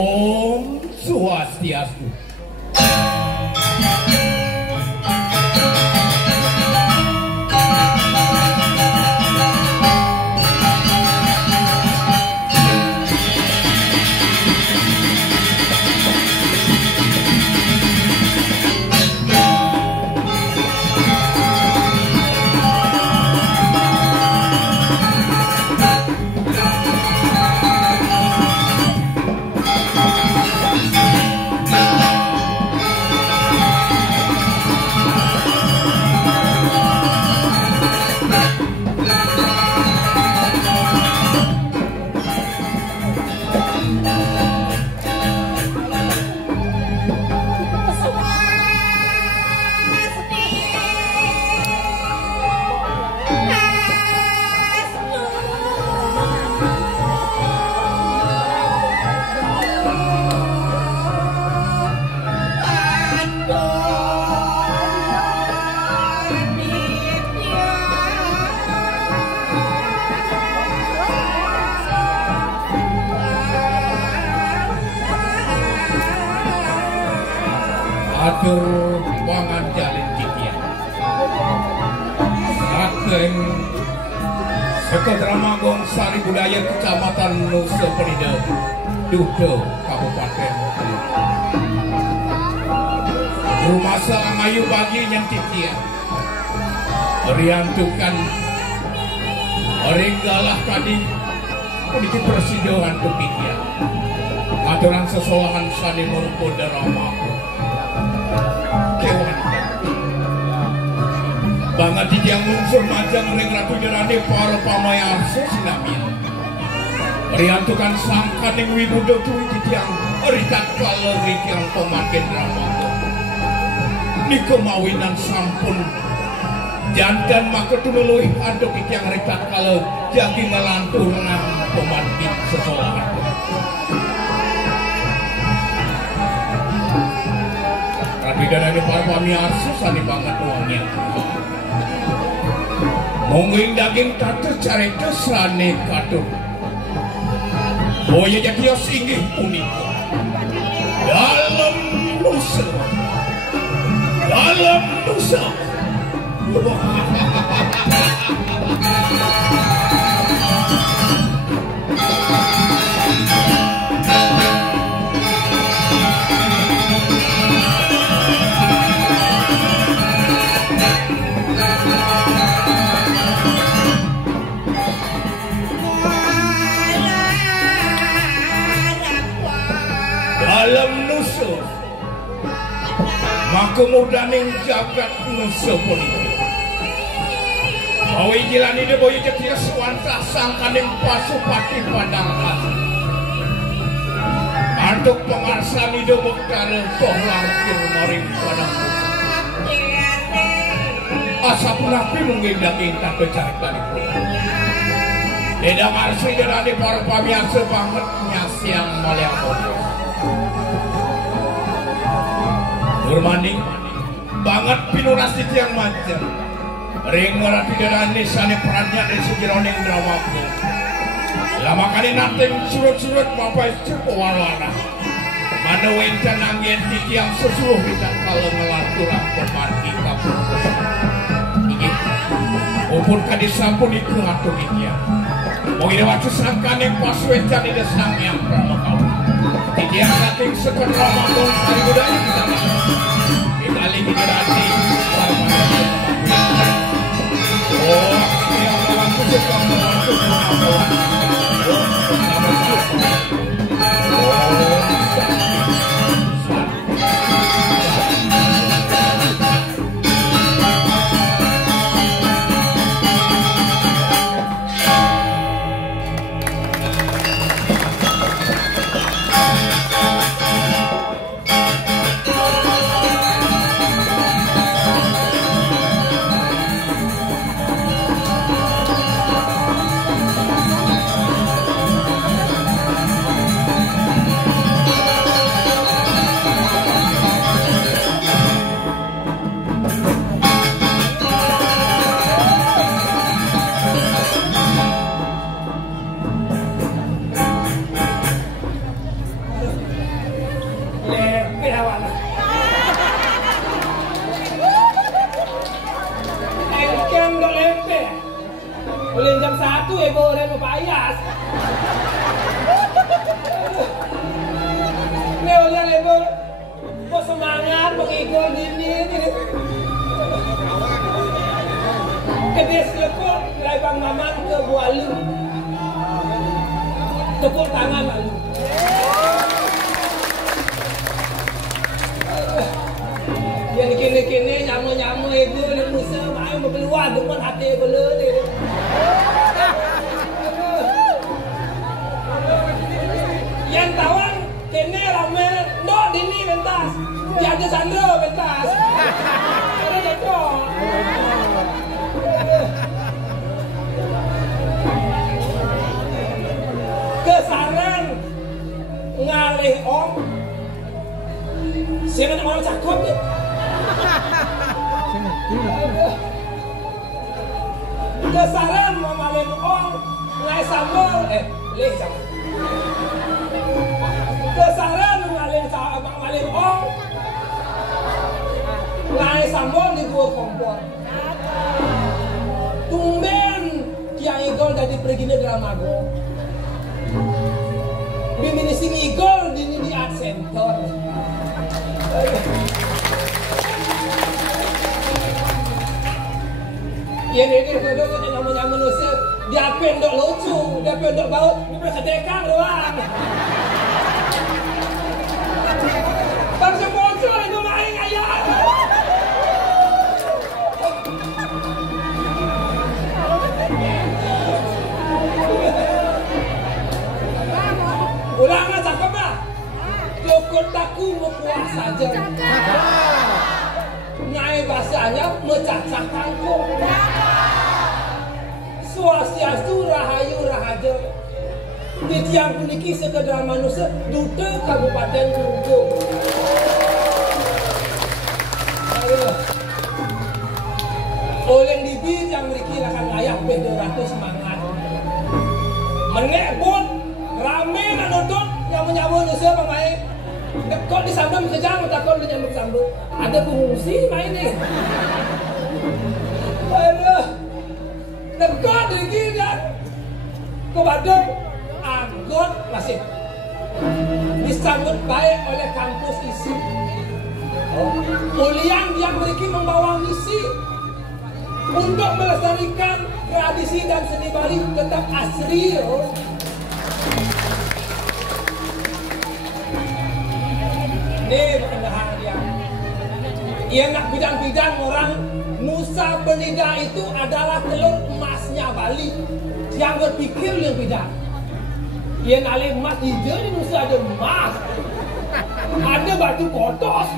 Om Swastiastu. Atur wangan jalin titian Sateng Sekodramagong Sari Budaya Kecamatan Nusa Penida Dudo Kabupaten Rumah Ayu bagi yang titian Riantukan Ringgalah kadi Puniki persidohan tukikian Aturan sesolahan sani merupakan daramaku banget di yang unsur majang ring ratu jerane para pamaya arsa sinamil riantukan sangka ning wibudo tuwi titiang rikat kalau rikirang pemakin ramaku niko mawinan sampun jantan maka tunului aduk yang rikat kalau jagi ngelantur nang pemakin sesolahan dan ada para pamiarsa sani banget uangnya mungkin daging tatu cari kesane katut boya jadi singgih unika dalam nusa dalam nusa maka mudaning jagat nusa politik awi jilani de boy jetia suwanta sangkaning pasupati padang kasih antuk pengarsani de bektare toh langkir maring padang asap napi mungkin daging tak bercarikan Deda marsi derani para pamiarsa banget nyasiang maliang bodoh Nurmaning banget pinuras titiang mancan ring ngerati derani sani perannya dari sejironing dramaku lama kali nanting surut-surut mapai cepawarwana mana wencan angin titiang sesuruh tidak kalau ngelanturang pemargi kapurkus ini upun kadisampun iku atur ikia mau ide waktu sangkan yang pas wencan ide sang yang pramakau titiang nating sekedramagong Sari Budaya kita kali generasi oh yang membantu sekam membantu sama Pak Ayas. Ini ulang ibu, kok semangat mengigol gini. Kedis lekuk, Bang Maman ke Bualu. Tepuk tangan lalu. Yang kini-kini nyamu-nyamu ibu dan Musa main berkeluar depan hati bela ni. Yang tawan kini ramai no dini pentas. Dia ada Sandro pentas. Ada cocok. Kesaran ngalih om. Siapa nak orang cakap ni? Kesaran memalin om ngai sambal leh sambal. Kesaran memalin om ngai sambal di dua kompor. Tumben Kiai Igol jadi pergi negara Mago. Biminising Igol di Art Center. Yang ini kalau namanya manusia dia pendok lucu, dia pendok bau, dia bersedekah doang. Bang sponsor itu main ayah. Ulanglah cakap dah. Cukup taku mempuas saja. Ngai bahasanya mencacah kangkung. Swastiastu rahayu rahaja. Titiang puniki sekedar manusia duta Kabupaten Lumbung. Oleh dibi yang memiliki akan layak 200 semangat. Menekbun rame nak nonton yang menyambut manusia pemain. Kok disambut kejang takut dia nyambut sambut. Ada pengungsi main ni. Aduh. Dekat lagi dan kepada anggot masih disambut baik oleh kampus isi. Mulian yang memiliki membawa misi untuk melestarikan tradisi dan seni Bali tetap asri. Ini perkendahan dia. Ia nak bidang-bidang orang Nusa Penida itu adalah telur emasnya Bali. Yang berpikir yang bidang. Ia nak lihat emas hijau di Nusa ada emas. Ada batu kotos.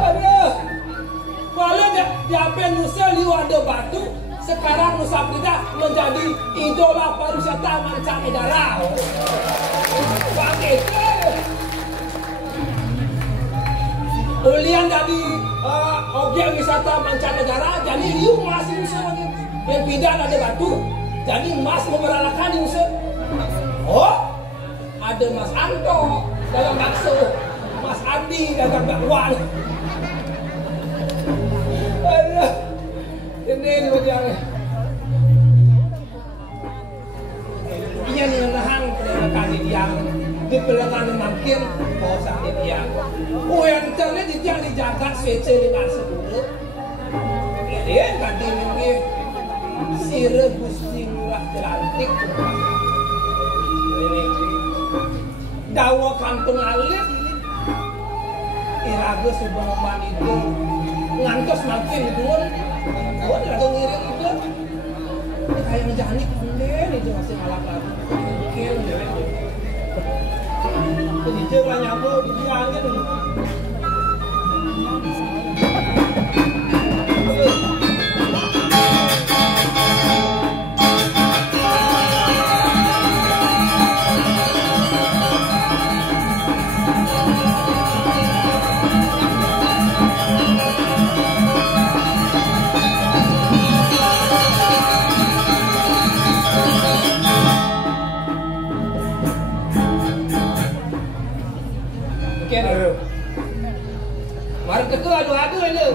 Ada. Kalau di apa Nusa Liu ada batu, sekarang Nusa Penida menjadi idola pariwisata mancanegara. Pakai ke? Ulian dari objek wisata mancanegara, jadi Liu masih Nusa yang pindah ada batu, jadi Mas memeralakan di Nusa. Oh, ada Mas Anto dalam bakso, Mas Andi dalam bakwan. Aduh, ini bagian. Ia ni nahang kali dia di pelengan makin bosan dia. Oh yang terlihat dia dijaga swece dengan sepuluh. Dia kan ini sire gusti murah cantik. Ini dawa kantung alit. Iraga subhanallah itu ngantos makin turun. Oh dia lagi ngirim itu. Kayak menjanik konden itu masih malah lagi. Kil. Jadi jangan nyambung dia gitu. Marah teka adu-adu ini.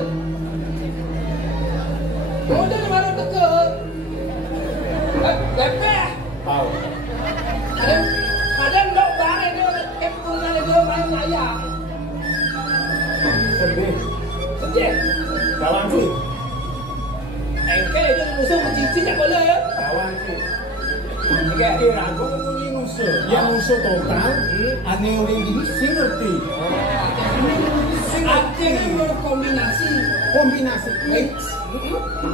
Mudah marah teka. main ayam. Sedih. Sedih. Kawan sih. Engke itu musuh cici tak boleh ya. Kawan sih. Engke. Ragu muni musuh. Yang musuh total, ane orang ini sih ngerti. Akhirnya berkombinasi. Kombinasi mix.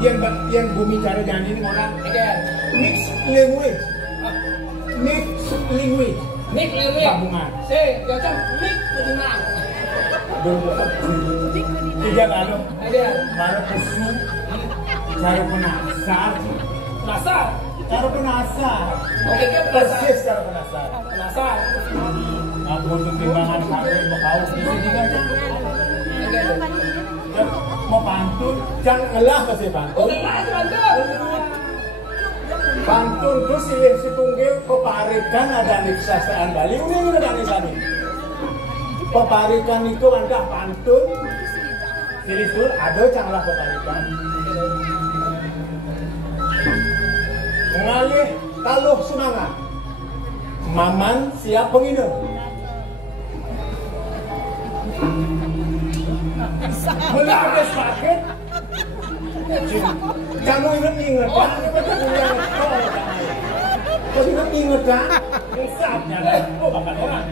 Yang bumi cara jangan ini orang. Engke. Mix language. Mix language. Mik lirik. Gabungan. Macam mik beriman. Tiga kali. Ada. Baru kesu. Cara penasar. Nasar. Cara penasar. Oke, kan Persis cara penasar. Nasar. Aku untuk timbangan kaki bakau di sini aja. Mau pantun, jangan ngelah kasih pantun. Oh, kenapa pantun? Pantun itu silih si tunggil peparikan ada niksasaan Bali. Ini udah nisani. Peparikan itu ada pantun. Silih itu ada cangglah peparikan. Mengalih taluh semangat. Maman siap penginap. Mulai pedes paket. Kamu inget kan? Kau inget kan? Insapnya deh. Oh bakal orang.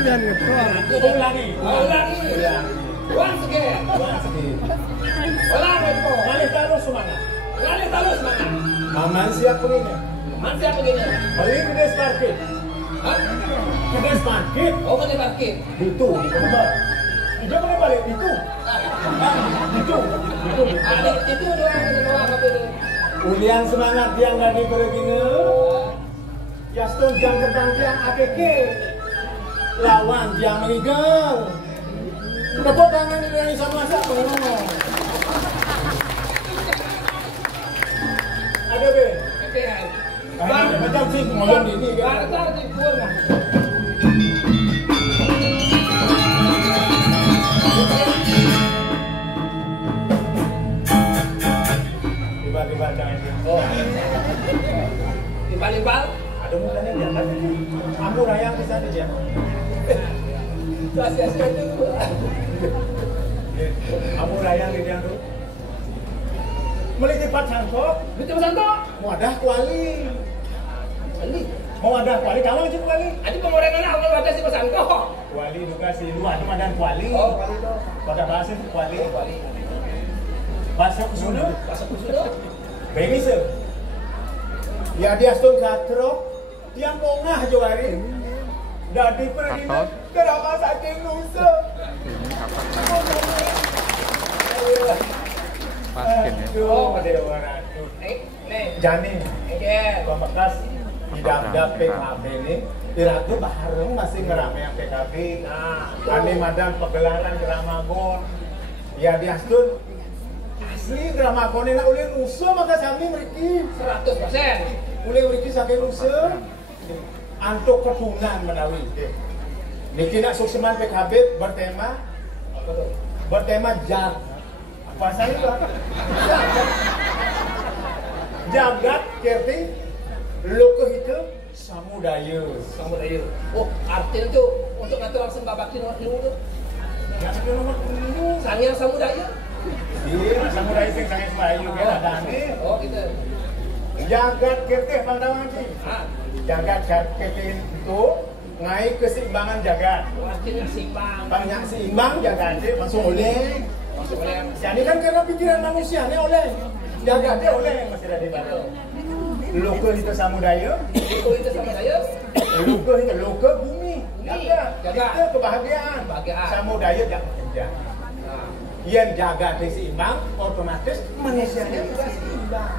Jangan ngetol. Ulangi. Once again. Ulang itu. Mengalih taluh semangat. Ulang terus mana? Maman siap penginap. Man siapa begini? Beli pedes paket. Hah? Pedes paket. Oh, kan parkir. Itu di kembar. Dia boleh balik itu. Itu. Ada itu doang apa itu? Ulian semangat yang nggak dipergine. Yaston jam terbang yang AKK. Lawan yang meninggal. Tepuk tangan yang sama siapa ngomong. Ada be. Oke. Macam sih ngomong ini kan. Barta di Purna. Tiba-tiba jangan gitu. Oh. Timbal-timbal. Ada mudahnya jangan. Kamu rayang bisa aja. Sia-sia itu. Kamu rayang di dia tuh. Melipat sangkok. Betul Santo. Wadah kuali. Ini. Mau wadah kuali, kamu aja kuali. Ada pengorengan awal ada si Santo. Kuali juga si luar cuma dan kuali. Oh, kali itu. Pada bahasa itu kuali. Kali. Bahasa kusuna. Pasal sudah. Baby sir. Ya dia stun katrok. Dia mongah jawari. Dadi pergi kerama saking nusa. Paskin ya. Oh, dewa ratu. Nih. Jani. Oke. Pembekas di dap PKB ini Iratu bareng masih ngerame yang PKB. Nah, Ane Madan pegelaran Gramagon. Ya diastun asli Gramagon ini ulih nusa maka sami mriki 100%. ulih mriki saking nusa antuk ketunan menawi. Niki nak sukseman PKB bertema Apa tuh? bertema jag. Apa saya itu? Jagat kerti loka itu samudaya. Samudaya. Oh, artinya itu untuk ngatur langsung babakin orang dulu tuh. Yang itu nomor ini. Sangya samudaya. Iya, samudaya sing sange Melayu ge adane. Oh, gitu. Jagat kerti pandangan iki. Ah, Jagat kerti itu ngai keseimbangan jagat. artinya simpang. Banyak seimbang jagat langsung oleh. Masuk oleh. Jadi kan karena pikiran manusia nih oleh. Jagatnya oleh masih ada di mana. Loka itu samudaya. Itu samudaya. Loka itu loka bumi. Jagat. Jagat. Itu kebahagiaan. Kebahagiaan. Samudaya jangan kerja. Nah, Yang jaga seimbang, otomatis manusianya juga seimbang.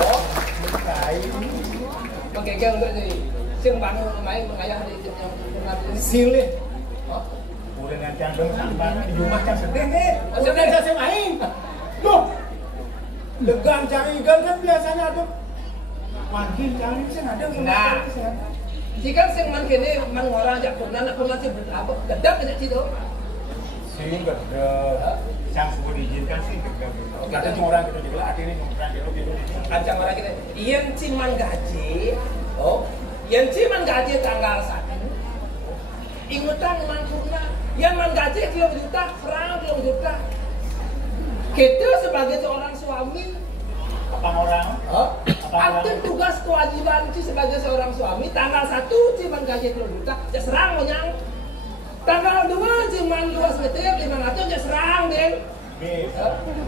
Oh, baik. oke, untuk jadi simpang main mengayah di yang ini. Silih. Oh, Udah nanti ada sampai di rumah kan sedih nih. Oh, Udah sedih. saya main. Tuh. Legang cari ikan kan biasanya ada. Makin cari bisa ada. Nah. Jika sing man kene man orang ajak pernah sih berapa gedap aja situ. Sing gedap. Yang sebut diizinkan sih gedap. Kata cuma orang gitu juga, akhirnya orang gitu. Ancang orang kita. Iyan ciman gaji. Oh, Yang cuman gaji tanggal 1. Ingutan mangkuna. Yang man gaji 2 juta, serang 2 juta. Kita sebagai seorang suami, Apa orang? aktif tugas kewajiban Ci sebagai seorang suami. Tanggal 1 cuman gaji 2 juta, ya serang menyang. Tanggal 2 cuman 2,5 ya serang deh.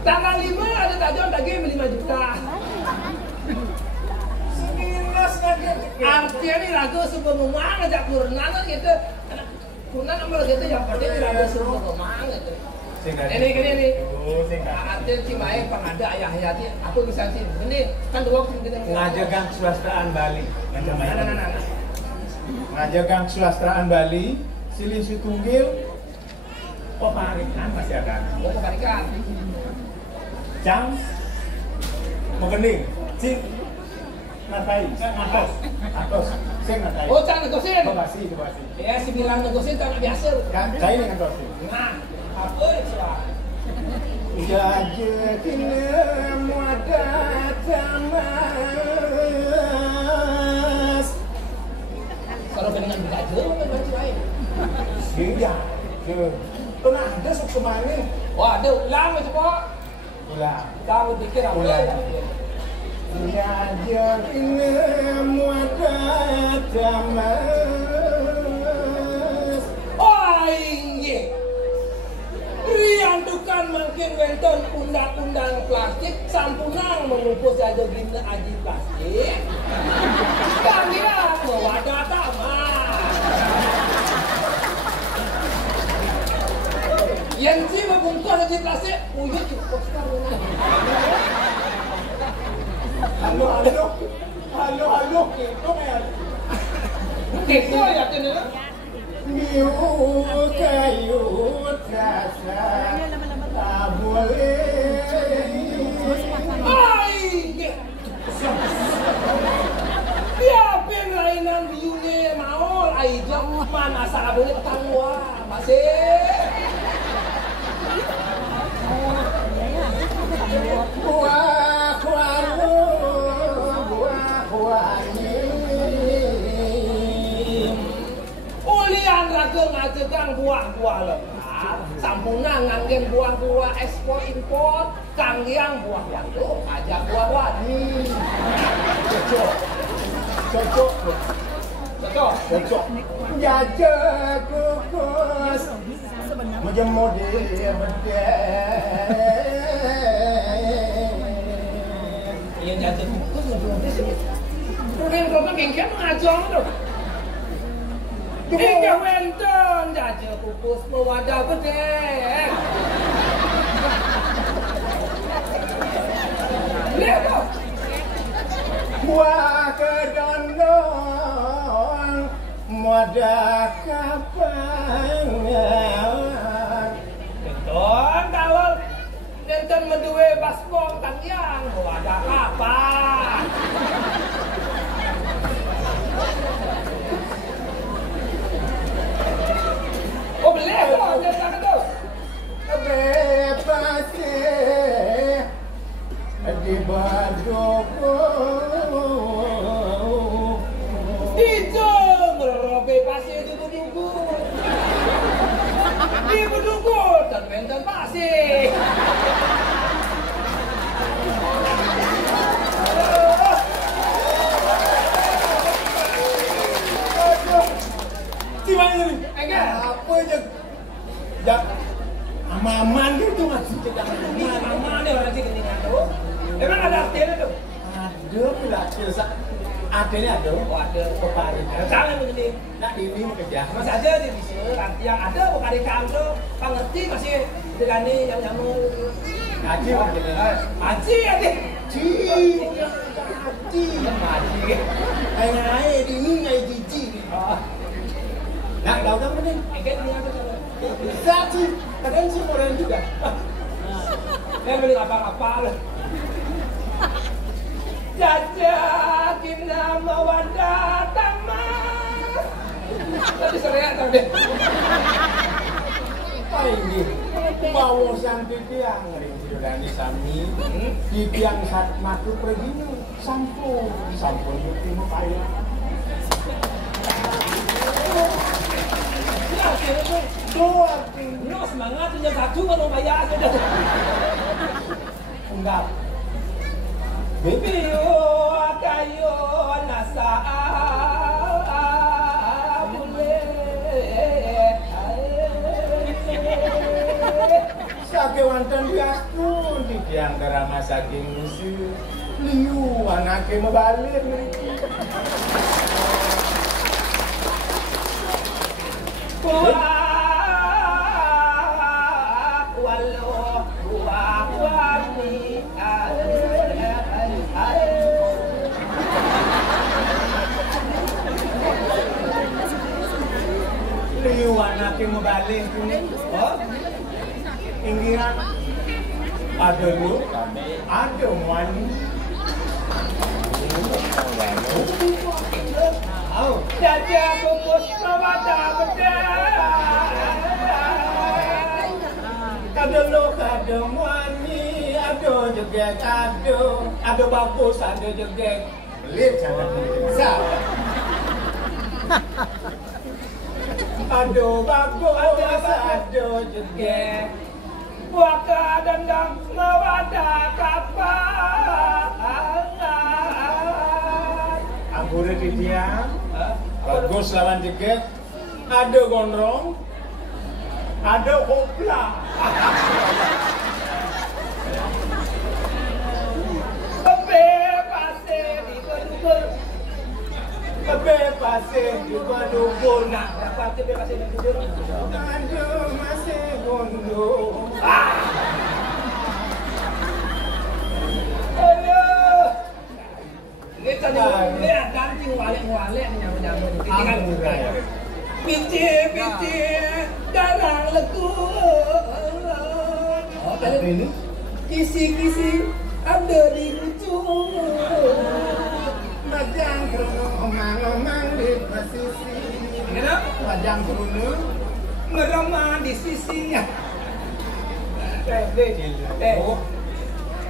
Tanggal 5 ada tajuan lagi 5 juta. Artinya ini lagu sebelum memang ngajak kurnan kan gitu. Kurnan nomor gitu yang penting ini lagu sebelum memang gitu. Ini gini. Artinya Cimae pengada ayah hayati. Aku bisa sih. Ini kan dua kita Ngajagang Suastraan Bali. Nah. Ngajagang Suastraan Bali. Silih Situnggil. Pemarikan masih ada. Oh, kebalikan. Jam. Mengening. Cing. Natai. Atos. Sing natai. Oh, can negosin. Kebasi. Ya, 9 negosin tak biasa. Kan saya dengan tosi. Nah, apa itu? Jajekina muadat tamas. Kalau dengan belajar apa baca lain? Iya. Tuh nah ada sok kemana? Wah, ada ulang itu kok. Ulang. Tahu pikir apa? Jajekina muadat tamas. Oh, iya. Riandukan makin wonten undang-undang plastik sampunang mengumpul saja gina aji plastik. Kalian mewadah tamat. Yang si membungkus aji plastik, uyut cukup sekarang. Halo, itu men. Itu ya tenang. Miu kayu rasa tak boleh. Ay, dia penglainan biune mau, aja mana salah boleh tangwa masih. Buah Ulian raga ngajegang buah-buah lengkap, sampuna nganggen buah-buah ekspor impor, kanggiang buah waduk, ajak buah wadi. Cocok. Jajah kukus menjemur di bedeng. Iya jajah kukus ngejumlah sini. Rugen kengkeng ngajong tuh. Hingga wenten jajah kukus mewadah bedeng. Lihat tuh. Buah kedondong mudah kapangan. Betul, kalau nenten menduwe baskom kanggiang mewadah kapan? Oh beli tuh, jangan tuh. Bebas di badoko. Dijeng robe pasir itu menunggu. Di menunggu dan benten pasir. Gimana nih? Enggak. Apa aja? Ya, amaman gitu masih tidak Ini mama nih orang sih ketinggalan tuh. Emang ada artinya tuh? ada pula kilsa. Adanya ada. Oh ada. Peparikan. Jangan begini. Nah ini kerja. Mas aja di bisa yang ada peparikan tuh pengerti masih dekani yang nyamuk. Ngaji Aji aja. Ci. Aji. Ayo ini ngai cici. Nah, kau kan mending. Enggak dia ada. Bisa sih. Kadang sih orang juga. Dia beli apa-apa lah. Jajakin nama wadah tamat. Tadi seriak tadi. Apa ini? Mau sampai tiang ring Yudani Sami. Di tiang saat matu pergi sampun itu mau kaya. mas semangat jam 1 kalau bayar sudah. Enggak. Bibi yo kayo nasa Sake wonten biastu di diantara masaking musuh liu anake mebalik mriki. Liu anake mebalik ini. Oh. Inggiran ada lu, ada wani. Oh, Jaja kukus kawada beda. Ada lu, ada wani, ada juga ada bagus, ada juga pelit sangat bisa. Ada bagus, ada juga. Waka dendam mewada kapan. Anggure di dia, bagus lawan jeget, ada gondrong, ada hopla. Bebasnya di Badubur. Nah, berapa bebasnya di Badubur? Aduh, masih gondong. Aduh. Ini tadi ini ada walik-walik nyamuk-nyamuk. Pici, darah leku. Oh, ini? Kisi-kisi ada di ujung. Wajang krono omang-omang di posisi. Wajang krono ngerama di sisinya.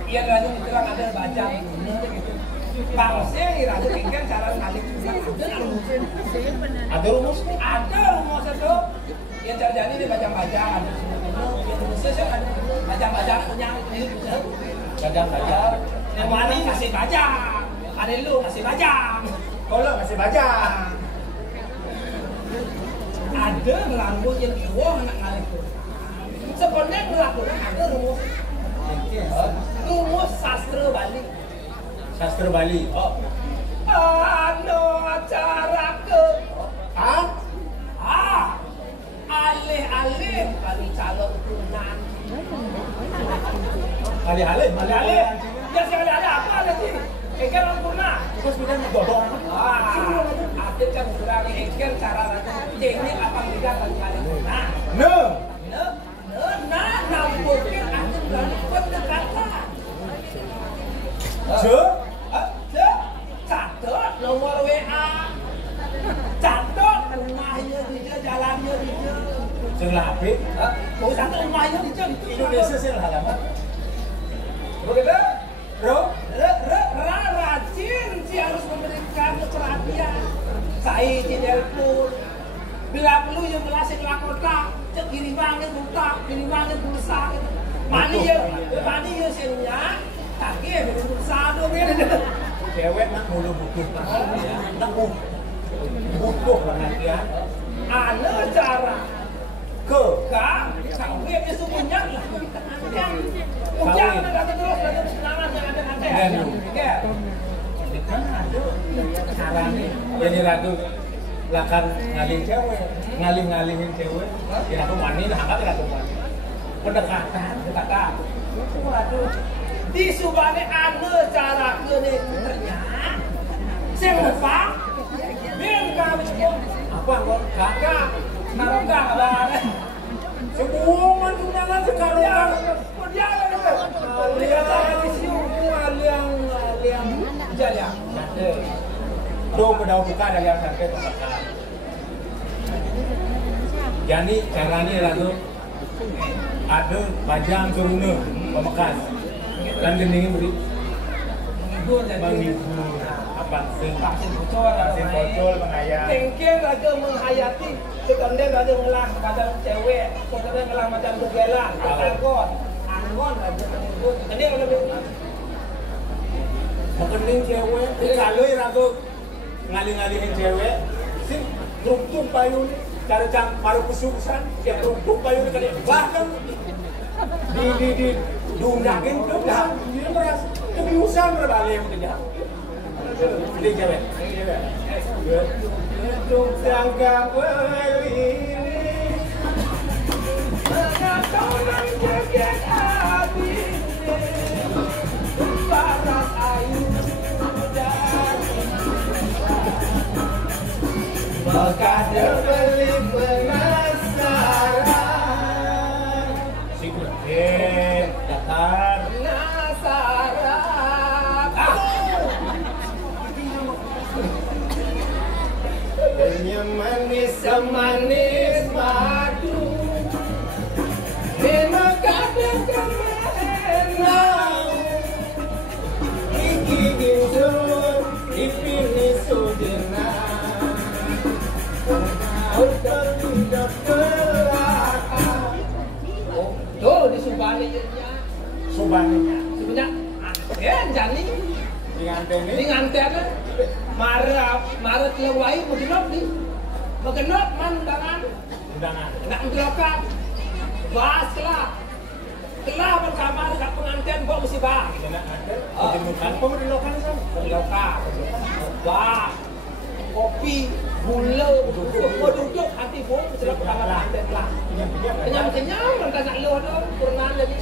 Iya raja diterang ada baca gitu. Bangsnya raja tinggal cara ngalik ada rumusnya? Ada rumusnya tuh. Yang cara-cara dia baca-baca ada yang rumusnya sih ada baca-baca punya Baca-baca. yang mana kasih baca. Ada lu kasih bajang. Kalau masih bajang. Ada rambut yang wah anak ngalih tuh. Sebenarnya melakukan ada rumus sastra Bali. Sastra Bali. Oh. Ano acara ke? Alih-alih kali calon turunan. Alih-alih. Ya sekali-alih apa ada sih? Ikan sempurna. Terus kita ngedodong. Ada kan kurang ikan cara teknik apa tidak kali-kali. Nampukin ada berani pendekatan. Catat nomor WA. Catat rumahnya dia, jalannya dia. Sing lapik. Catat rumahnya dia. Indonesia sing halaman. Begitu? Bro, rajin sih harus memberikan perhatian. Saya di telepon. Bila perlu yang melasih ke kota, cek kiri banget pulsa. Mani ya senya, kaki beri pulsa dong ya. cewek mah mulu butuh perhatian. Butuh perhatian. Ada cara kawin itu punya lah. Jangan ada terus nama yang ada. Kan ada caranya. Jadi ratu lakan ngalih-ngalihin cewek. Ya aku wani lah, angkat ratu wani. Pendekatan. Waduh. Di Subane ada cara kene ternyata. Saya lupa. Biar kami Apa kok? kakak naroga ada. Semua mantunangan sekarang. Aliang Jaya. Do kedau buka dari yang sampai pembakar. Jadi caranya lagu ada bajang turune pembekas dan gendingin beri Menghibur dan menghibur. Apa vaksin bocor. vaksin bocor mengayat. Tengkel raja menghayati, sekondel raja ngelah macam cewek, sekondel ngelah macam begelan, anggon raja menyebut. Ini yang lebih Mengening cewek, kalau ragu ngalih-ngalihin cewek, sih rukun payun, cara cang paru kususan, ya rukun payun kali bahkan di diundangin tuh dah, dia merasa kebiusan berbalik kerja. Ini cewek, Hidup sangka beli mengatau dan jagat hati barat ayu dan Mekada beli penasaran Sikut datar penasaran. Manis semanis madu memang kadang kemenang gigi ginjur dipilih sudena kau tidak kelakar. Tuh di Subaninya. Sebenarnya jani di nganten Maret lewai magenop man undangan nak mengelokan bahas kelah berkamar dekat pengantin kok mesti bah bah kopi gula duduk hati bom setelah pertama pengantin lah kenyang mereka nak luar tu pernah lagi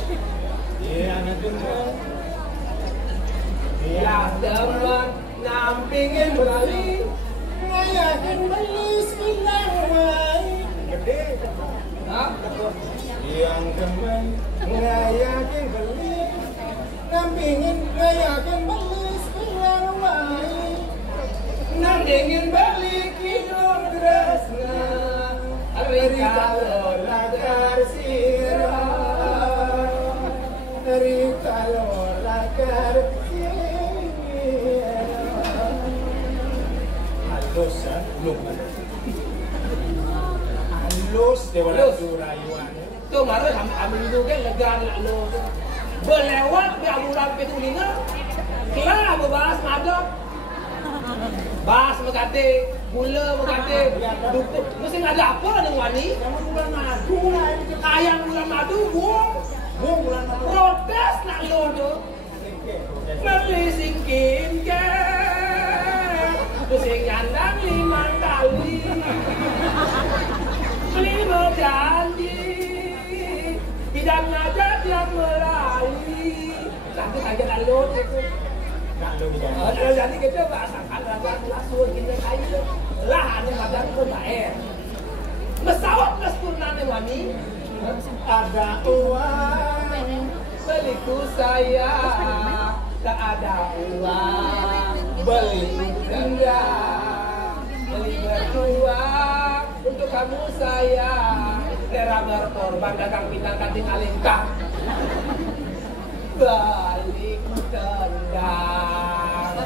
ya teman nampingin berlari ngayakin belis bilang wai gede yang teman ngayakin belis nampingin ngayakin belis bilang wai nampingin balik hidup tresna Rika lola karsirah Rika lola karsirah halus belum halus dewa surayuan tu marah ambil juga lega lalu berlewat di amuran petulina kelah berbahas madok bahas megate gula megate dukuk mesti ada apa dengan wani bulan madu ayam bulan madu buang bulan madu protes nak lo tu nanti singkin ke pusing nyandang 5 kali beli berjanji bidangnya jadi yang melalui nanti saja nak lo tu jadi kita bahasakan raga langsung kita kayu lah ada badan pun baik pesawat kesturunan wani ada uang beliku saya tak ada uang beli ganda beli berdua untuk kamu saya rela berkorban dagang bintang kanting alingkah balik tendang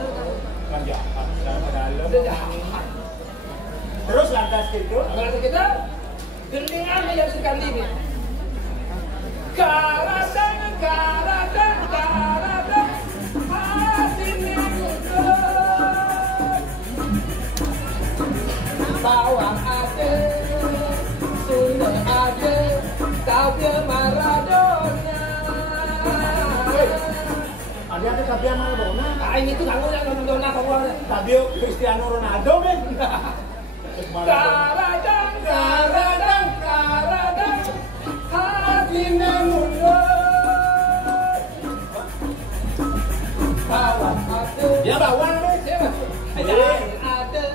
sejahat terus lantas gitu kita geningan menyaksikan ini karadang hatinya mudah bawang ada Sunda ada kau ke Maradona ada Fabian Maradona ini tuh kamu yang Maradona kamu ada Fabio Cristiano Ronaldo men karadang hatinya mudah bawang ada dia bawang men ada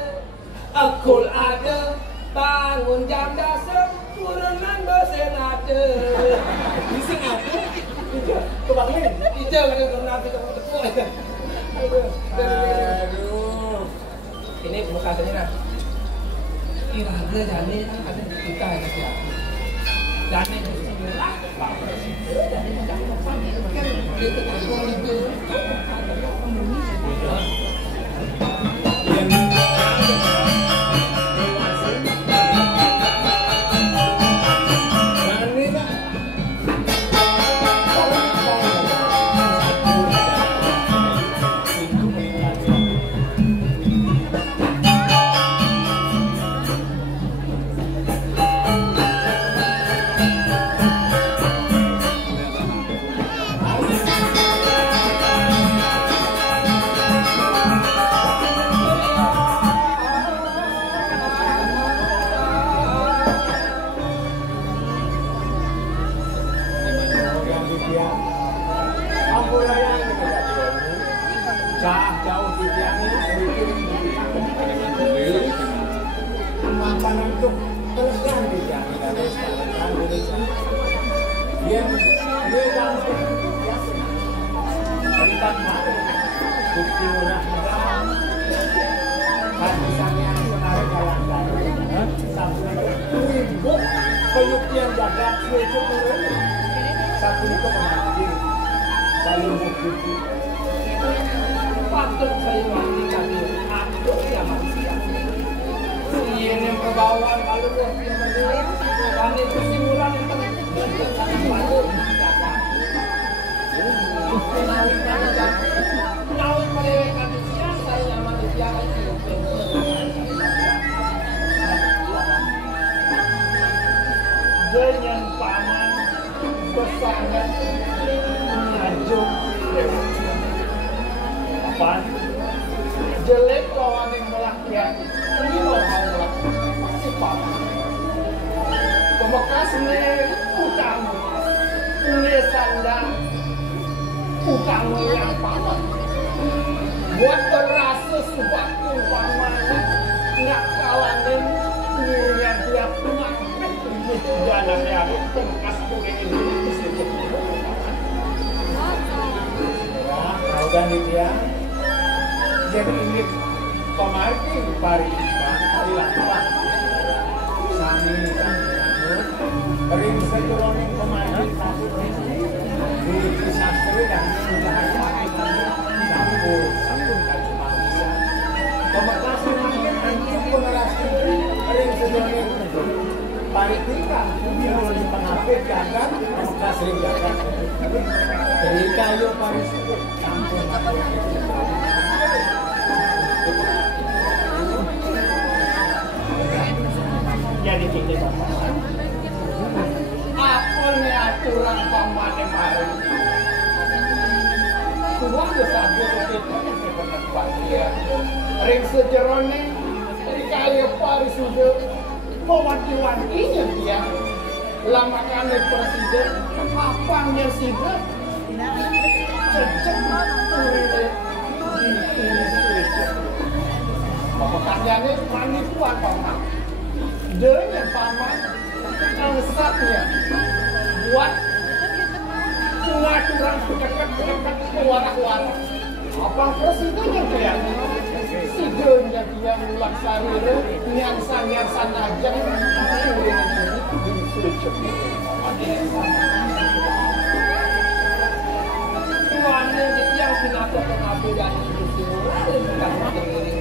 akul ada bangun jam dasar turunan besen ada bisa apa kebangun hijau kan nanti kamu tekuk aduh ini bukan saja iraga jani kan ada di kita ya dia jani itu merah jani macam apa kan itu kan itu Patut saya wantikan aku ya manusia. Yang perbawan kalau yang mendengar kami kesimpulan patut dijaga. Namun melewati manusia saya manusia itu dengan paman bersangat mengajuk apa jelek kawan yang melakukan ini orang si paman pembekas ne utang ne sandang utang yang paman buat berasa suatu paman nggak kawanin yang tiap rumah jalan yang pembekas kulit ini dan dia jadi ini pemarti pariwisata hari lakukan sami ring sejuroning pemarti di sastra dan sudah campur kacuma bisa pemekas namanya anjing generasi ring sejuroning paritika yang pengapit gagal pemekas ring gagal dari kayu pariwisata jadi kita paman apa nih aturan paman yang baru semua kesabut itu yang berdebat dia ring sejerone kaya Paris sudah mewanti-wantinya dia lamakan presiden apanya sudah secepat urine pertanyaannya penipuan paman dengan paman angsatnya buat pengaturan dekat-dekat ke warak-warak apa presiden yang dia sidenya dia melaksari nyangsan aja Tuannya yang kenapa dan itu bukan materi.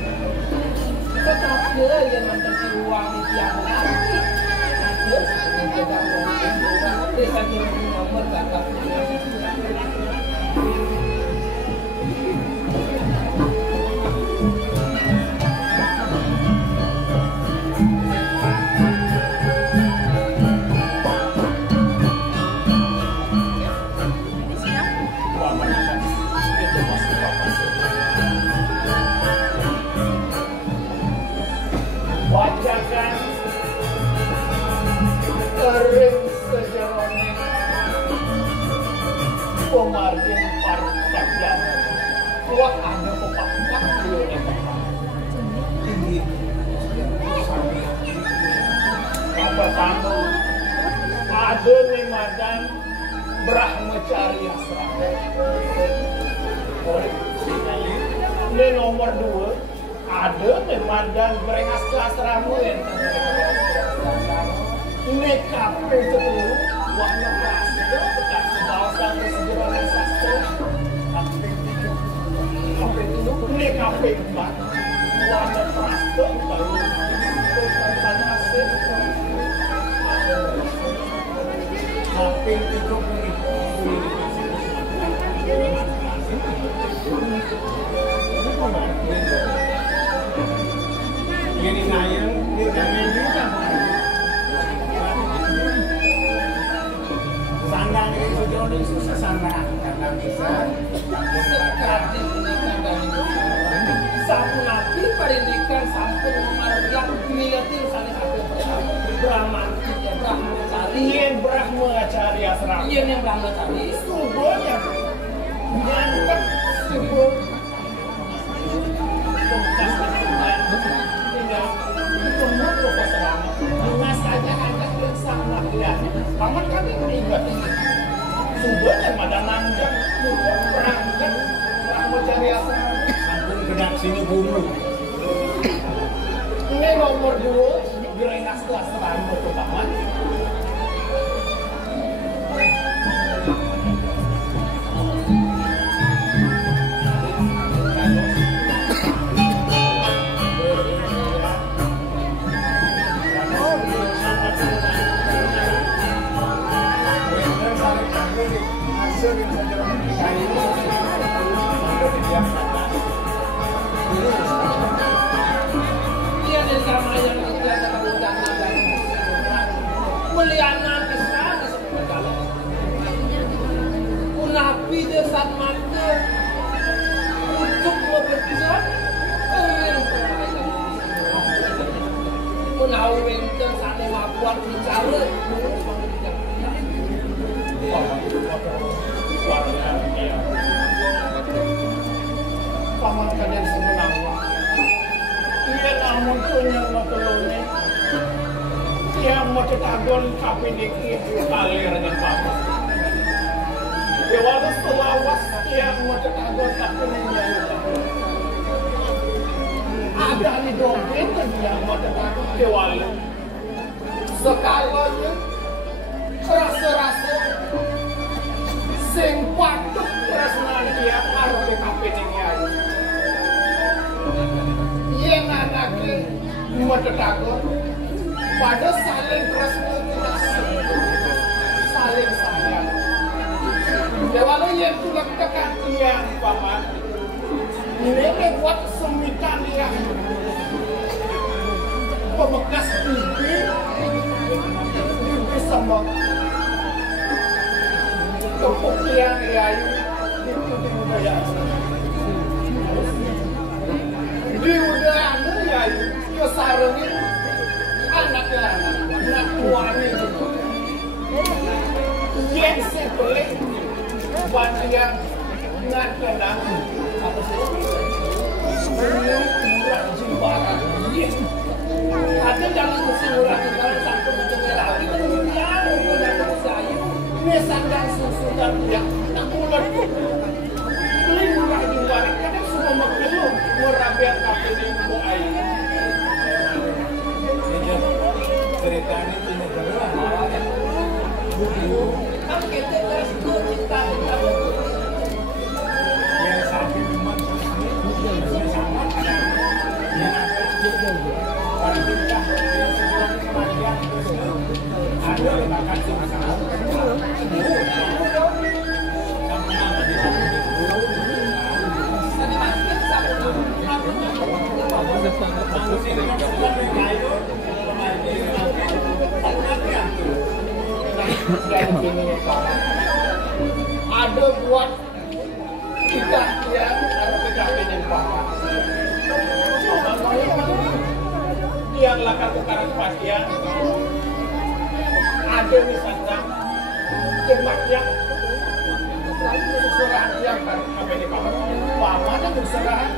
Tetapi yang menjadi uang yang nanti dia menjaga uang desa nomor kakak. Bacakan ring sejarahnya pemargin partajan kuat ada pepak-pepak tinggi apa tamu ada nemadan Brahmacari Asrama ini nomor 2 ada nemadan berengas ke asrama yang ini kape itu warna plastik dekat kawasan sejarah dan sastra kape itu ini kape 4 pisan. Sekali menikah dan sampun nabi parindikan sampun memargiak miliatin saling satu Brahmanti ya Brahmacari. Yen Brahmacari asrama. Iya yang Brahmacari. Subuhnya nyantep subuh. Bekas keturunan tinggal ditunggu ke selama. Bunga saja ada yang sama dia. Paman kami meninggal. Subuhnya pada nanjak subuh berangkat Brahmacari asrama. Sampun gedak sini bulu. Ini nomor 2 Gerenas kelas selama ke paman. Iya dari sama yang kita ada undangan dan melianan kesana seperti kalian. Unapi desan mata untuk mempercayai orang Unawinten sana mapuan bicara. Paman kalian sebenarnya ia namun punya motornya yang mau cetagon KPDK alirnya paman ya walau selawas yang mau cetagon KPDK ada di dompet yang mau cetagon kewali sekalanya rasa-rasa sing patut tresnan dia karo KPDK yang anaknya mau cetagon pada saling tresno tidak saling sayang. Walau yang tulang tekan yang paman ini buat semitan yang pemekas bibi sama tepuk yang itu budaya di udara ya kesarungin anak tuanya itu yang sebelum banyak ngadana apa sih murah jimbaran ada jangan murah jimbaran sampai mendengar lagi kemudian udah saya mesan dan susu dan ya tak mulai beli murah jimbaran kadang semua maklum murah biar kafe di ibu air ceritanya itu negara kan kita terus kita yang sakit memang sama yang ada kita yang sebelum kematian ada makan sama ada buat kita yang harus kecapai yang paham. Yang lakar tukaran pasien ada misalnya tempatnya selalu berserah yang kan sampai di paham. Paman yang berserah